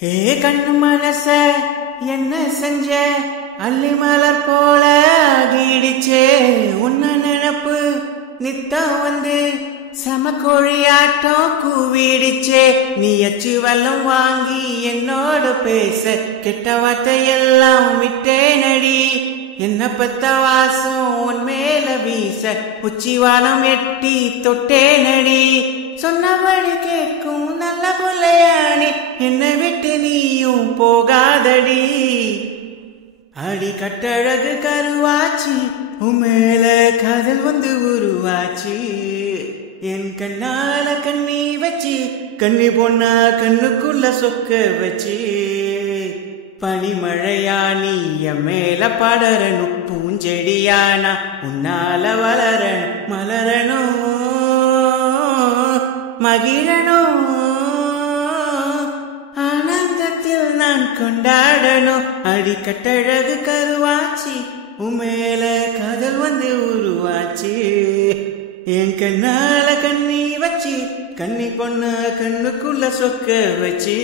ஏ கண்ணு மனச என்ன செஞ்ச அள்ளி மலர் போல ஆகிடுச்சே உன்ன நினப்பு நித்தம் வந்து சமக்கோழியாட்டம் கூவிடுச்சே நீ அச்சு வல்லம் வாங்கி என்னோட பேச கெட்ட வார்த்தையெல்லாம் விட்டேனடி என்ன பத்த வாசம் உன் மேல வீச உச்சிவானம் எட்டி தொட்டேனடி சொன்னபடி கேட்கும் நல்ல புள்ளையானே என்னை விட்டு நீயும் போகாதடி அடி கட்டழகு கருவாச்சி உமேல காதல் வந்து உருவாச்சி என் கண்ணால கண்ணி வச்சு கண்ணி பொண்ணா கண்ணுக்குள்ள சொக்க வச்சு பனிமழையா நீ என் மேல படரணும் பூஞ்செடியானா உன்னால வளரணும் மலரணும் மகிழணும் ஆனந்தத்தில் நான் கொண்டாடணும் அடி கட்டழகு கருவாச்சி உமேல காதல் வந்து உருவாச்சு என் கண்ணால கண்ணி வச்சு கண்ணி பொண்ண கண்ணுக்குள்ள சொக்க வச்சு